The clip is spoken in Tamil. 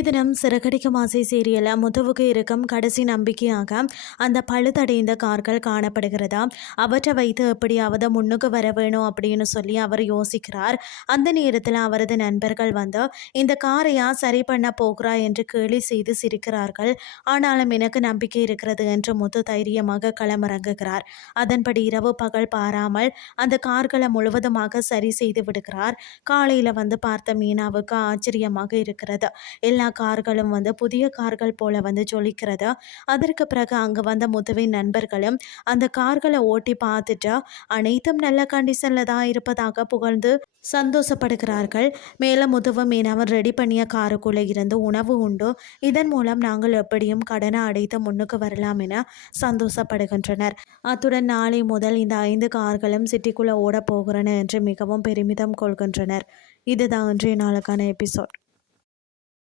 இன்றைய தினம் சிறகடிக்கும் ஆசை சீரியல்ல முத்துவுக்கு இருக்கும் கடைசி நம்பிக்கையாக அந்த பழுதடைந்த கார்கள் காணப்படுகிறதா. அவற்றை வைத்து எப்படியாவது முன்னுக்கு வர வேணும் அப்படின்னு சொல்லி அவர் யோசிக்கிறார். அந்த நேரத்தில் அவரது நண்பர்கள் வந்து இந்த காரையா சரி பண்ண போகிறா என்று கேலி செய்து சிரிக்கிறார்கள். ஆனாலும் எனக்கு நம்பிக்கை இருக்கிறது என்று முத்து தைரியமாக களமிறங்குகிறார். அதன்படி இரவு பகல் பாராமல் அந்த கார்களை முழுவதுமாக சரி செய்து விடுகிறார். காலையில் வந்து பார்த்த மீனாவுக்கு ஆச்சரியமாக இருக்கிறது. எல்லா கார்களும் வந்து புதிய கார்கள் போல வந்து ஜொலிக்கிறது. அதற்கு பிறகு அங்கே வந்த முத்துவின் நண்பர்களும் அந்த கார்களை ஓட்டி பார்த்துட்டு அனைத்தும் நல்ல கண்டிஷனில் தான் இருப்பதாக புகழ்ந்து சந்தோஷப்படுகிறார்கள். மேலும் முதுவும் மீனவன் ரெடி பண்ணிய காருக்குள்ளே இருந்து உணவு உண்டு. இதன் மூலம் நாங்கள் எப்படியும் கடனை அடைத்து முன்னுக்கு வரலாம் என சந்தோஷப்படுகின்றனர். அத்துடன் நாளை முதல் இந்த 5 கார்களும் சிட்டிக்குள்ளே ஓட போகிறன என்று மிகவும் பெருமிதம் கொள்கின்றனர். இதுதான் இன்றைய நாளுக்கான எபிசோட்.